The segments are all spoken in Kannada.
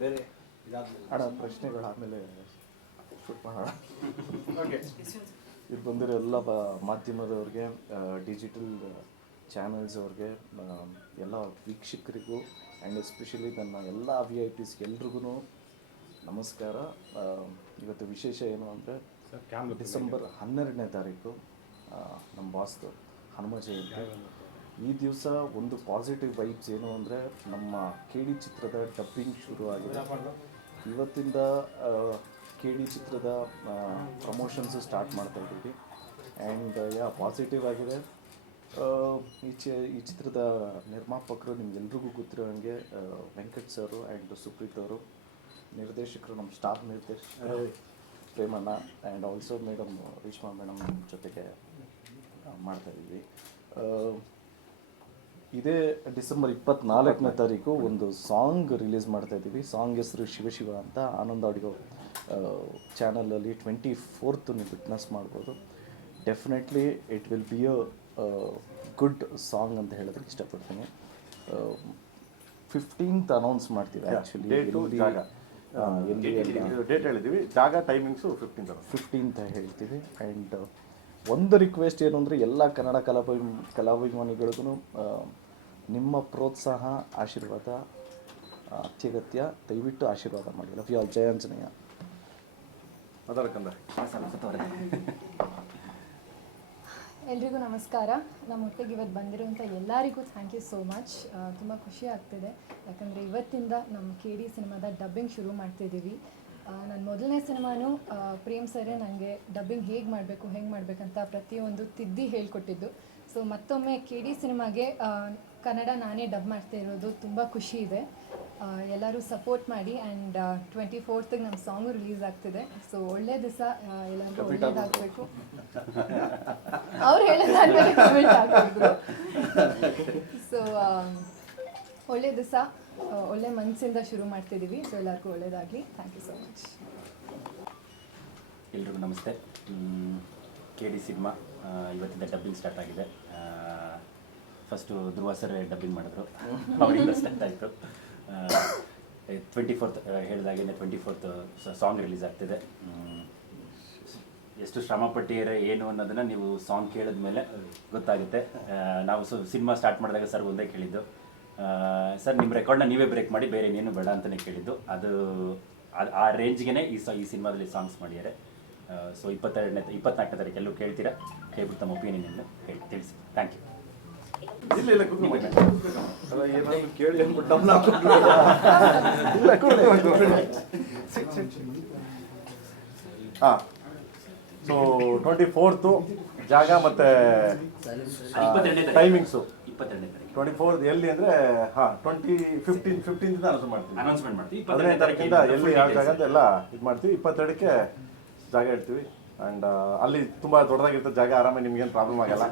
ಬೇರೆ ಅಣ್ಣ ಪ್ರಶ್ನೆಗಳು ಆಮೇಲೆ ಶೂಟ್ ಮಾಡೋಣ. ಓಕೆ ಇದು ಬಂದಿರೋ ಎಲ್ಲ ಬ ಮಾಧ್ಯಮದವ್ರಿಗೆ ಡಿಜಿಟಲ್ ಚಾನಲ್ಸ್ ಅವ್ರಿಗೆ ಎಲ್ಲ ವೀಕ್ಷಕರಿಗೂ ಆ್ಯಂಡ್ ಎಸ್ಪೆಷಲಿ ನನ್ನ ಎಲ್ಲ ವಿ ಐ ಪಿಸ್ ಎಲ್ರಿಗೂ ನಮಸ್ಕಾರ. ಇವತ್ತು ವಿಶೇಷ ಏನು ಅಂದರೆ ಡಿಸೆಂಬರ್ ಹನ್ನೆರಡನೇ ತಾರೀಕು ನಮ್ಮ ಬಾಸ್ದು ಹನುಮ ಜಯಂತಿ. ಈ ದಿವಸ ಒಂದು ಪಾಸಿಟಿವ್ ವೈಬ್ಸ್ ಏನು ಅಂದರೆ ನಮ್ಮ ಕೆ ಡಿ ಚಿತ್ರದ ಡಬ್ಬಿಂಗ್ ಶುರು ಆಗಿದೆ. ಇವತ್ತಿಂದ ಕೆ ಡಿ ಚಿತ್ರದ ಪ್ರಮೋಷನ್ಸು ಸ್ಟಾರ್ಟ್ ಮಾಡ್ತಾ ಇದ್ದೀವಿ. ಆ್ಯಂಡ್ ಯಾ ಪಾಸಿಟಿವ್ ಆಗಿದೆ. ಈ ಚಿ, ಈ ಚಿತ್ರದ ನಿರ್ಮಾಪಕರು ನಿಮ್ಗೆಲ್ರಿಗೂ ಗೊತ್ತಿರೋ ಹಾಗೆ ವೆಂಕಟ್ ಸರು ಆ್ಯಂಡ್ ಸುಪ್ರೀತ್ ಅವರು. ನಿರ್ದೇಶಕರು ನಮ್ಮ ಸ್ಟಾರ್ ನಿರ್ದೇಶಕ Premanna and also madam Reshma madam ಜೊತೆಗೆ ಮಾಡ್ತಾಯಿದ್ವಿ ಇದೇ ಡಿಸೆಂಬರ್ ಇಪ್ಪತ್ನಾಲ್ಕನೇ ತಾರೀಕು ಒಂದು ಸಾಂಗ್ ರಿಲೀಸ್ ಮಾಡ್ತಾ ಇದ್ದೀವಿ. ಸಾಂಗ್ ಹೆಸರು ಶಿವಶಿವ ಅಂತ ಆನಂದ್ ಆಡಿಯೋ ಚಾನಲಲ್ಲಿ ಟ್ವೆಂಟಿ ಫೋರ್ತ್ ನೀವು ವಿಟ್ನೆಸ್ ಮಾಡ್ಬೋದು. Definitely it will be a good song ಅಂತ ಹೇಳೋದಕ್ಕೆ ಇಷ್ಟಪಡ್ತೀನಿ. ಫಿಫ್ಟೀನ್ತ್ ಅನೌನ್ಸ್ ಮಾಡ್ತೀವಿ ಆ್ಯಕ್ಚುಲಿ ಡೇಟು ಹೇಳಿದ್ದೀವಿ ಜಾಗ ಟೈಮಿಂಗ್ಸು ಫಿಫ್ಟೀನ್ತ್ ಫಿಫ್ಟೀನ್ತ್ ಹೇಳ್ತೀವಿ. ಆ್ಯಂಡ್ ಒಂದು ರಿಕ್ವೆಸ್ಟ್ ಏನು ಅಂದರೆ ಎಲ್ಲ ಕನ್ನಡ ಕಲಾಭಿ ಕಲಾಭಿಮಾನಿಗಳಿಗೂ ನಿಮ್ಮ ಪ್ರೋತ್ಸಾಹ ಆಶೀರ್ವಾದ ಅತ್ಯಗತ್ಯ ದಯವಿಟ್ಟು ಆಶೀರ್ವಾದ ಮಾಡಿ. ಲವ್ ಯು ಆಲ್ ಜಯ ಆಂಜನೇಯ. ಎಲ್ರಿಗೂ ನಮಸ್ಕಾರ. ನಮ್ಮ ಒಟ್ಟಿಗೆ ಇವತ್ತು ಬಂದಿರುವಂಥ ಎಲ್ಲರಿಗೂ ಥ್ಯಾಂಕ್ ಯು ಸೋ ಮಚ್ ತುಂಬ ಖುಷಿ ಆಗ್ತಿದೆ. ಯಾಕಂದರೆ ಇವತ್ತಿಂದ ನಮ್ಮ ಕೆ ಡಿ ಸಿನಿಮಾದ ಡಬ್ಬಿಂಗ್ ಶುರು ಮಾಡ್ತಿದ್ದೀವಿ. ನನ್ನ ಮೊದಲನೇ ಸಿನಿಮಾನು ಪ್ರೇಮ್ ಸರೇ ನನಗೆ ಡಬ್ಬಿಂಗ್ ಹೇಗೆ ಮಾಡಬೇಕು ಹೆಂಗೆ ಮಾಡಬೇಕಂತ ಪ್ರತಿಯೊಂದು ತಿದ್ದಿ ಹೇಳಿಕೊಟ್ಟಿದ್ದು. ಸೊ ಮತ್ತೊಮ್ಮೆ ಕೆ ಡಿ ಸಿನಿಮಾಗೆ ಕನ್ನಡ ನಾನೇ ಡಬ್ ಮಾಡ್ತಾ ಇರೋದು ತುಂಬ ಖುಷಿ ಇದೆ. ಎಲ್ಲರೂ ಸಪೋರ್ಟ್ ಮಾಡಿ ಆ್ಯಂಡ್ ಟ್ವೆಂಟಿ ಫೋರ್ತ್ಗೆ ನಮ್ಮ ಸಾಂಗ್ ರಿಲೀಸ್ ಆಗ್ತಿದೆ. ಸೊ ಒಳ್ಳೆ ದಿವಸ ಎಲ್ಲರಿಗೂ ಒಳ್ಳೇದಾಗಬೇಕು ಅವ್ರು ಹೇಳೋದಾದ್ಮೇಲೆ ಕಮೆಂಟ್ ಸೊ ಒಳ್ಳೆ ದಿವಸ ಒಳ್ಳೆ ಮನಸ್ಸಿಂದ ಶುರು ಮಾಡ್ತಿದ್ದೀವಿ ಸೊ ಎಲ್ಲರಿಗೂ ಒಳ್ಳೇದಾಗಲಿ. ಥ್ಯಾಂಕ್ ಯು ಸೊ ಮಚ್ ಎಲ್ರಿಗೂ ನಮಸ್ತೆ. ಕೆ ಡಿ ಸಿನಿಮಾ ಇವತ್ತಿಂದ ಡಬ್ಬಿಂಗ್ ಸ್ಟಾರ್ಟ್ ಆಗಿದೆ. ಫಸ್ಟು ಧ್ರುವ ಸರ್ ಡಬ್ಬಿಂಗ್ ಮಾಡಿದ್ರು. ಅವರಿಂದ ಸ್ಟಾರ್ಟ್ ಆಯಿತು. ಟ್ವೆಂಟಿ ಫೋರ್ತ್ ಹೇಳಿದಾಗೆ ಟ್ವೆಂಟಿ ಫೋರ್ತ್ ಸಾಂಗ್ ರಿಲೀಸ್ ಆಗ್ತಿದೆ. ಎಷ್ಟು ಶ್ರಮ ಏನು ಅನ್ನೋದನ್ನ ನೀವು ಸಾಂಗ್ ಕೇಳಿದ ಮೇಲೆ ಗೊತ್ತಾಗುತ್ತೆ ನಾವು ಸೊ, ಸಿನಿಮಾ ಸ್ಟಾರ್ಟ್ ಮಾಡಿದಾಗ ಸರ್ ಒಂದೇ ಕೇಳಿದ್ದು. ಸರ್ ನಿಮ್ಮ ರೆಕಾರ್ಡ್ನ ನೀವೇ ಬ್ರೇಕ್ ಮಾಡಿ, ಬೇರೆ ಏನೇನು ಬೇಡ ಅಂತಲೇ ಕೇಳಿದ್ದು. ಅದು, ಆ- ರೇಂಜ್ಗೆ ಈ ಸ, ಈ ಸಿನಿಮಾದಲ್ಲಿ ಸಾಂಗ್ಸ್ ಮಾಡಿದ್ದಾರೆ. ಸೊ ಇಪ್ಪತ್ತೆರಡನೇ, ಇಪ್ಪತ್ನಾಲ್ಕನೇ ತಾರೀಕು ಎಲ್ಲೂ ಕೇಳ್ತೀರಾ? ಕೇಳ್ಬಿಟ್ಟು ತಮ್ಮ ಒಪಿನಿಯನ್ ಹೇಳಿ ತಿಳಿಸಿ. ಥ್ಯಾಂಕ್ ಯು ಇಲ್ಲ ಇಲ್ಲ ಕೂತ್ಕೊಂಡು ಅಲ್ಲ ಏನಾದ್ರು ಕೇಳಿ ಅಂದ್ಬಿಟ್ಟು ನಮ್ಮನ್ನ ಹಾಕ್ಬಿಟ್ರು. ಇಲ್ಲ ಕೂತ್ಕೊಂಡು ಕೂತ್ಕೊಂಡು. ಸೊ ಟ್ವೆಂಟಿ ಫೋರ್ತು ಜಾಗ ಮತ್ತೆ. ಟೈಮಿಂಗ್ಸು ಟ್ವೆಂಟಿ ಫೋರ್ ಎಲ್ಲಿ ಅಂದ್ರೆ ಹಾ ಟ್ವೆಂಟಿ ಫಿಫ್ಟೀನ್ ಫಿಫ್ಟೀನ್ದಿಂದ ಅನೌನ್ಸ್ ಮಾಡ್ತೀವಿ. ಅನೌನ್ಸ್ಮೆಂಟ್ ಮಾಡ್ತೀವಿ. ಹದಿನೈದು ತಾರೀಕಿಂದ ಎಲ್ಲಿ ಯಾವ ಜಾಗ ಅಂತ ಎಲ್ಲ ಇದು ಮಾಡ್ತೀವಿ. ಇಪ್ಪತ್ತೆರಡಕ್ಕೆ ಜಾಗ ಇಡ್ತೀವಿ. ಆ್ಯಂಡ್ ಅಲ್ಲಿ ತುಂಬ ದೊಡ್ಡದಾಗಿರ್ತದೆ ಜಾಗ ಆರಾಮಾಗಿ ನಿಮ್ಗೇನು ಪ್ರಾಬ್ಲಮ್ ಆಗಲ್ಲ.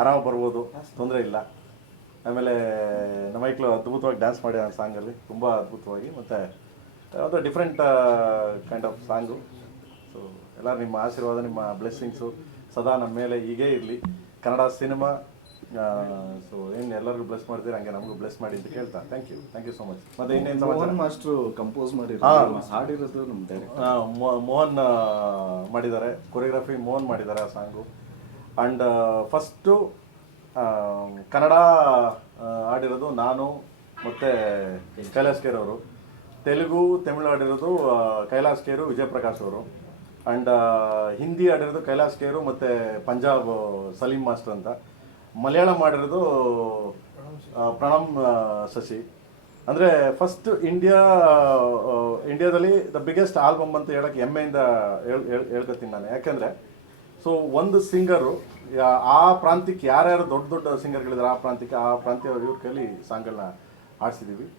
ಆರಾಮಾಗಿ ಬರ್ಬೋದು, ತೊಂದರೆ ಇಲ್ಲ. ಆಮೇಲೆ ನಮ್ಮ ಮೈಕ್ಳು ಅದ್ಭುತವಾಗಿ ಡ್ಯಾನ್ಸ್ ಮಾಡಿ ಆ ಸಾಂಗಲ್ಲಿ ತುಂಬ ಅದ್ಭುತವಾಗಿ ಮತ್ತು ಯಾವುದೋ different kind of song so ಎಲ್ಲ ನಿಮ್ಮ ಆಶೀರ್ವಾದ, ನಿಮ್ಮ ಬ್ಲೆಸ್ಸಿಂಗ್ಸು ಸದಾ ನಮ್ಮ ಮೇಲೆ ಹೀಗೇ ಇರಲಿ. ಕನ್ನಡ ಸಿನಿಮಾ ಸೊ ಏನು ಎಲ್ಲರಿಗೂ ಬ್ಲೆಸ್ ಮಾಡ್ತೀರಿ? ಹಂಗೆ ನಮಗೂ ಬ್ಲೆಸ್ ಮಾಡಿ ಅಂತ ಕೇಳ್ತಾ. Thank you thank you so much ಮತ್ತೆ ಇನ್ನೇನು ಮೋಹನ್ ಮಾಸ್ಟ್ರು ಕಂಪೋಸ್ ಮಾಡಿ ಹಾಡಿರೋದು ನಮ್ಮ ಡೈರೆಕ್ಟರ್ ಮೋಹನ್ ಮಾಡಿದ್ದಾರೆ. ಕೊರಿಯೋಗ್ರಫಿ ಮೋಹನ್ ಮಾಡಿದ್ದಾರೆ ಆ ಸಾಂಗು ಆ್ಯಂಡ್ ಫಸ್ಟು ಕನ್ನಡ ಹಾಡಿರೋದು ಆಡಿರೋದು ನಾನು ಮತ್ತು ಕೈಲಾಸ್ ಕೇರ್ ಅವರು. ತೆಲುಗು ತಮಿಳು ಆಡಿರೋದು ಕೈಲಾಸ್ ಕೇರು ವಿಜಯ್ ಪ್ರಕಾಶ್ ಅವರು ಆ್ಯಂಡ್ ಹಿಂದಿ ಆಡಿರೋದು ಕೈಲಾಸ್ ಕೇರು ಮತ್ತು ಪಂಜಾಬ್ ಸಲೀಂ ಮಾಸ್ಟರ್ ಅಂತ. ಮಲಯಾಳಂ ಮಾಡಿರೋದು ಪ್ರಣಮ್ ಸಸಿ. ಅಂದರೆ ಫಸ್ಟ್ ಇಂಡಿಯಾ ಇಂಡಿಯಾದಲ್ಲಿ ದ ಬಿಗ್ಗೆಸ್ಟ್ ಆಲ್ಬಮ್ ಅಂತ ಹೇಳೋಕ್ಕೆ ಹೆಮ್ಮೆಯಿಂದ ಹೇಳ್, ಹೇಳ್- ಹೇಳ್ಕೊತೀನಿ ನಾನು. ಯಾಕೆಂದರೆ ಸೊ ಒಂದು ಸಿಂಗರು ಆ ಪ್ರಾಂತ್ಯಕ್ಕೆ ಯಾರ್ಯಾರು ದೊಡ್ಡ ದೊಡ್ಡ ಸಿಂಗರ್ಗಳಿದ್ದಾರೆ ಆ ಪ್ರಾಂತ್ಯಕ್ಕೆ, ಆ ಪ್ರಾಂತ್ಯ ಇವ್ರ ಕೈಲಿ ಸಾಂಗ್ಗಳನ್ನ ಆಡಿಸಿದ್ದೀವಿ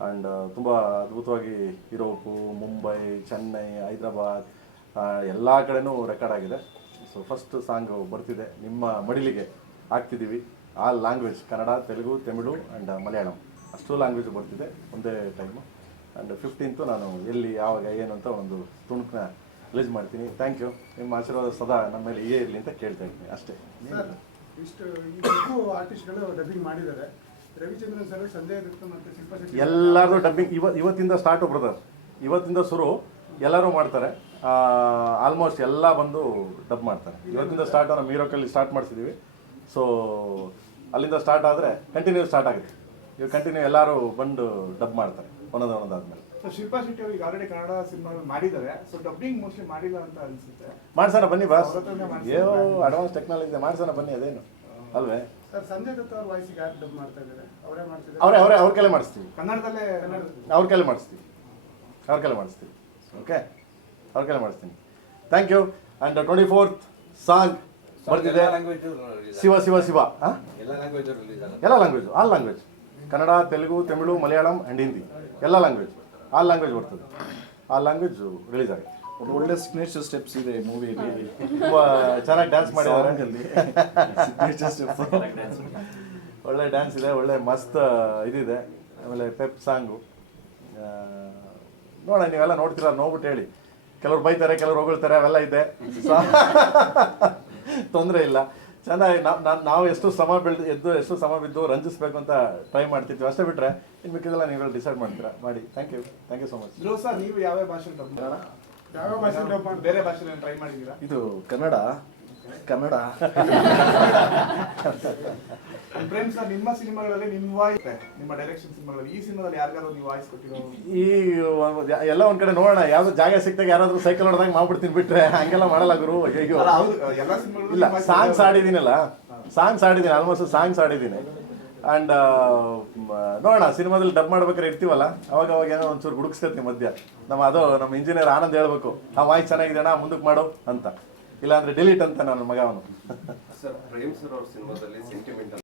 ಆ್ಯಂಡ್ ತುಂಬ ಅದ್ಭುತವಾಗಿ ಯುರೋಪು ಮುಂಬೈ, ಚೆನ್ನೈ, ಹೈದ್ರಾಬಾದ್ ಎಲ್ಲ ಕಡೆನೂ ರೆಕಾರ್ಡ್ ಆಗಿದೆ. ಸೊ ಫಸ್ಟ್ ಸಾಂಗು ಬರ್ತಿದೆ ನಿಮ್ಮ ಮಡಿಲಿಗೆ. ಹಾಕ್ತಿದ್ದೀವಿ. ಆ ಲ್ಯಾಂಗ್ವೇಜ್ ಕನ್ನಡ ತೆಲುಗು ತಮಿಳು ಆ್ಯಂಡ್ ಮಲಯಾಳಂ. ಅಷ್ಟು ಲ್ಯಾಂಗ್ವೇಜ್ ಬರ್ತಿದೆ ಒಂದೇ ಟೈಮು ಆ್ಯಂಡ್ ಫಿಫ್ಟೀನ್ತು ನಾನು ಎಲ್ಲಿ ಯಾವಾಗ ಏನು ಅಂತ ಒಂದು ತುಣುಕನ್ನ ರಿಲೀಸ್ ಮಾಡ್ತೀನಿ. ಥ್ಯಾಂಕ್ ಯು ನಿಮ್ಮ ಆಶೀರ್ವಾದ ಸದಾ ನಮ್ಮ ಮೇಲೆ ಹೀಗೆ ಇರಲಿ ಅಂತ ಕೇಳ್ತಾ ಇದ್ದೀನಿ. ಅಷ್ಟೇ. ಇಷ್ಟು ಆರ್ಟಿಸ್ಟ್ಗಳು ಡಬ್ಬಿಂಗ್ ಮಾಡಿದ್ದಾರೆ. ರವಿಚಂದ್ರನ್ ಸರ್ ಸಂಜಯ್ ದತ್ತ ಮತ್ತೆ ಶಿಲ್ಪಾ ಎಲ್ಲರದು ಡಬ್ಬಿಂಗ್ ಇವ ಇವತ್ತಿಂದ ಸ್ಟಾರ್ಟು ಬ್ರದರ್ ಇವತ್ತಿಂದ ಶುರು ಎಲ್ಲರೂ ಮಾಡ್ತಾರೆ. ಆಲ್ಮೋಸ್ಟ್ ಎಲ್ಲ ಬಂದು ಡಬ್ ಮಾಡ್ತಾರೆ. ಇವತ್ತಿಂದ ಸ್ಟಾರ್ಟ್ ನಮ್ಮ ಹೀರೋಕಲ್ಲಿ ಸ್ಟಾರ್ಟ್ ಮಾಡಿಸಿದ್ದೀವಿ ಸೊ ಅಲ್ಲಿಂದ ಸ್ಟಾರ್ಟ್ ಆದರೆ ಕಂಟಿನ್ಯೂ ಸ್ಟಾರ್ಟ್ ಆಗುತ್ತೆ ಇವಾಗ ಕಂಟಿನ್ಯೂ ಎಲ್ಲರೂ ಬಂದು ಡಬ್ ಮಾಡ್ತಾರೆ ಒಂದೊಂದು ಒಂದೊಂದಾದ್ಮೇಲೆ ಸೊ ಶಿಲ್ಪಾ ಶೆಟ್ಟಿ ಅವ್ರಿಗೆ ಆಲ್ರೆಡಿ ಕನ್ನಡ ಸಿನಿಮಾ ಮಾಡಿದ್ದಾರೆ. ಸೊ ಡಬ್ಬಿಂಗ್ ಮೋಸ್ಟ್ಲಿ ಮಾಡಿಲ್ಲ ಅಂತ ಅನ್ಸುತ್ತೆ. ಮಾಡ್ಸೋಣ ಬನ್ನಿ ಬಾಸ್ ಏನೋ ಅಡ್ವಾನ್ಸ್ ಟೆಕ್ನಾಲಜಿ ಮಾಡ್ಸೋಣ ಬನ್ನಿ ಅದೇನು. ಅಲ್ವೇ? ಸರ್ ಸಂಜಯ್ ದತ್ತ ಅವ್ರ ವಾಯ್ಸಿಗೆ ಯಾರು ಡಬ್ ಮಾಡ್ತಾ ಇದ್ದಾರೆ? ಅವರೇ ಮಾಡ್ತಿದ್ದಾರೆ? ಅವರೇ ಅವರೇ ಅವ್ರ ಕೈಲೇ ಮಾಡಿಸ್ತೀವಿ. ಕನ್ನಡದಲ್ಲೇ ಕನ್ನಡ ಅವ್ರ ಕೈಲೇ ಮಾಡಿಸ್ತೀವಿ. ಅವ್ರ ಕೈಲೇ ಮಾಡಿಸ್ತೀವಿ. ಓಕೆ ಅವ್ರ ಕೈಲೇ ಮಾಡಿಸ್ತೀನಿ. Thank you and twenty fourth song ಬರ್ತಿದೆ ಶಿವ ಶಿವ ಶಿವ. ಎಲ್ಲ language all language Kannada Telugu Tamil Malayalam and Hindi. ಎಲ್ಲ ಲ್ಯಾಂಗ್ವೇಜ್ ಆಲ್ ಲ್ಯಾಂಗ್ವೇಜ್ ಬರ್ತದೆ. ಆ ಲ್ಯಾಂಗ್ವೇಜ್ ರಿಲೀಸ್ ಆಗಿದೆ ಒಂದು ಒಳ್ಳೆ ಸಿಗ್ನೇಚರ್ ಸ್ಟೆಪ್ಸ್ ಇದೆ ಮೂವಿಯಲ್ಲಿ ತುಂಬ ಚೆನ್ನಾಗಿ ಡ್ಯಾನ್ಸ್ ಮಾಡಿದ್ದಾರೆ. ಸಿಗ್ನೇಚರ್ ಸ್ಟೆಪ್ಸ್ ಒಳ್ಳೆ ಡ್ಯಾನ್ಸ್ ಇದೆ ಒಳ್ಳೆ ಮಸ್ತ್ ಇದಿದೆ. ಆಮೇಲೆ ಪೆಪ್ ಸಾಂಗು ನೋಡ ನೀವೆಲ್ಲ ನೋಡ್ತೀರ ನೋಡ್ಬಿಟ್ಟು ಹೇಳಿ. ಕೆಲವ್ರು ಬೈತಾರೆ ಕೆಲವ್ರು ಹೊಗಳ್ತಾರೆ ಅವೆಲ್ಲ ಇದೆ. ತೊಂದರೆ ಇಲ್ಲ. ಚೆನ್ನಾಗಿ ನಾವು ನಾವು ಎಷ್ಟು ಸಮ ಬೆಳೆದು ಎದ್ದು ಎಷ್ಟು ಸಮ ಬಿದ್ದು ರಂಜಿಸ್ಬೇಕು ಅಂತ ಟ್ರೈ ಮಾಡ್ತಿದ್ವಿ. ಅಷ್ಟೇ ಬಿಟ್ಟರೆ ಇನ್ನು ಮಿಕ್ಕಿದೆಲ್ಲ ನೀವೆಲ್ಲ ಡಿಸೈಡ್ ಮಾಡ್ತೀರಾ? ಮಾಡಿ. Thank you thank you so much Dhruva sir ನೀವು ಯಾವ ಭಾಷೆ ಬೇರೆ ಯಾವ ಭಾಷೆ ಬೇರೆ ಭಾಷೆಯಲ್ಲಿ ಟ್ರೈ ಮಾಡಿದ್ದೀರಾ? ಇದು ಕನ್ನಡ. ಕನ್ನಡ. ಪ್ರೇಮ್ ಸರ್ ನಿಮ್ಮ ಸಿನಿಮಾಗಳಲ್ಲಿ ನಿಮ್ಮ ವಾಯ್ಸ್ ನಿಮ್ಮ ಡೈರೆಕ್ಷನ್ ಸಿನಿಮಾಗಳಲ್ಲಿ ಈ ಸಿನಿಮಾದಲ್ಲಿ ಯಾರಿಗಾದ್ರು ನೀವು ವಾಯ್ಸ್ ಕೊಟ್ಟಿರೋ ಈ ಒಂದ್- ಎಲ್ಲ ಒಂದ್ ಕಡೆ ನೋಡೋಣ. ಯಾವ್ದು ಜಾಗ ಸಿಕ್ತಾಗ ಯಾರಾದ್ರೂ ಸೈಕಲ್ ನೋಡಿದಾಗ ಮಾಡ್ಬಿಡ್ತೀನಿ ಬಿಟ್ರೆ ಹಂಗೆಲ್ಲ ಮಾಡಲ್ಲ ಗುರು. ಅಯ್ಯೋ ಅಲ್ಲ, ಹೌದು. ಎಲ್ಲ ಸಿನಿಮಾಗಳು ಇಲ್ಲ ಸಾಂಗ್ಸ್ ಆಡಿದ್ದೀನಲ್ಲ ಸಾಂಗ್ಸ್ ಆಡಿದ್ದೀನಿ ಆಲ್ಮೋಸ್ಟ್ ಸಾಂಗ್ಸ್ ಆಡಿದ್ದೀನಿ ಅಂಡ್ ನೋಡೋಣ. ಸಿನಿಮಾದಲ್ಲಿ ಡಬ್ ಮಾಡ್ಬೇಕಾದ್ರೆ ಇರ್ತೀವಲ್ಲ ಅವಾಗ ಅವಾಗ ಏನೋ ಒಂಚೂರು ಹುಡುಕ್ಸ್ಕೊತೀನಿ ಮಧ್ಯ. ನಮ್ಮ ಅದು ನಮ್ಮ ಇಂಜಿನಿಯರ್ ಆನಂದ್ ಹೇಳ್ಬೇಕು ಆ ವಾಯ್ಸ್ ಚೆನ್ನಾಗಿದೆ ಅಣ್ಣ ಮುಂದಕ್ಕೆ ಮಾಡು ಅಂತ. ಇಲ್ಲಾಂದ್ರೆ ಡಿಲೀಟ್ ಅಂತ ನನ್ನ ಮಗ ಅವನು. ಸರ್ ಪ್ರೇಮ್ ಸರ್ ಅವ್ರ ಸಿನಿಮಾದಲ್ಲಿ ಸೆಂಟಿಮೆಂಟಲ್